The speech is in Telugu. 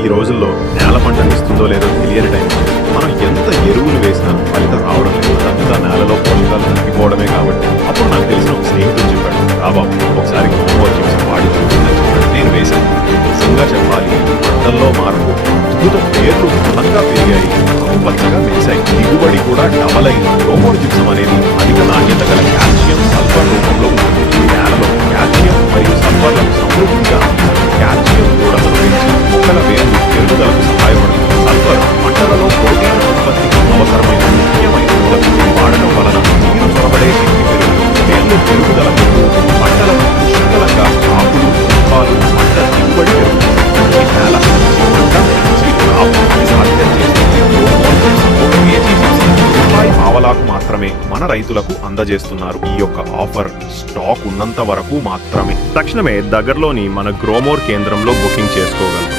ఈ రోజుల్లో నేల పంటను ఇస్తుందో లేదో తెలియని టైం మనం ఎంత ఎరువులు వేసినా ఫలితం రావడం లేదు. అంతా నేలలో పోషకాలు తగ్గిపోవడమే కాబట్టి అప్పుడు నాకు తెలిసిన ఒక స్నేహితుడు చెప్పాడు, రాబాబు ఒకసారి గ్రోమోర్ జిప్సం వాడి చూపిందని చెప్పాడు. నేను వేశాను. నిజంగా చెప్పాలి, పంటల్లో మార్పు, అద్భుత పేర్లు బలంగా పెరిగాయి, పచ్చగా మెరిశాయి, దిగుబడి కూడా డబల్ అయింది. గ్రోమోర్ జిప్సం అనేది అధిక నాణ్యత గల కాల్షియం సల్ఫర్ రూపంలో ఉంటుంది. ఈ నేలలో కాల్షియం మరియు సల్ఫర్లను సమృద్ధిగా కాల్షియం గోడలను పెంచి మొక్కల వేర్లు పెరుగుదలకు సహాయపడుతుంది. సల్ఫర్ పంటలలో ప్రోటీన్ ఉత్పత్తికి అవసరమైన ముఖ్యమైన మూలకం. వాడటం వలన నీరు చొరబడే శక్తి పెరుగుతుంది. వేర్లు పెరుగుదలకు పంటలకు పుష్కలంగా ఆకులు, పుష్పాలు, పంట దిగుబడి పెరుగుతుంది. ఈ నేల పంట మంచి లాభాన్ని సాధ్యం చేస్తుంది. ఒక కేజీ రూపాయి పావలాకు మాత్రమే మన రైతులకు అందజేస్తున్నారు. ఈ యొక్క ఆఫర్ స్టాక్ ఉన్నంత వరకు మాత్రమే. తక్షణమే దగ్గరలోని మన గ్రోమోర్ కేంద్రంలో బుకింగ్ చేసుకోగలరు.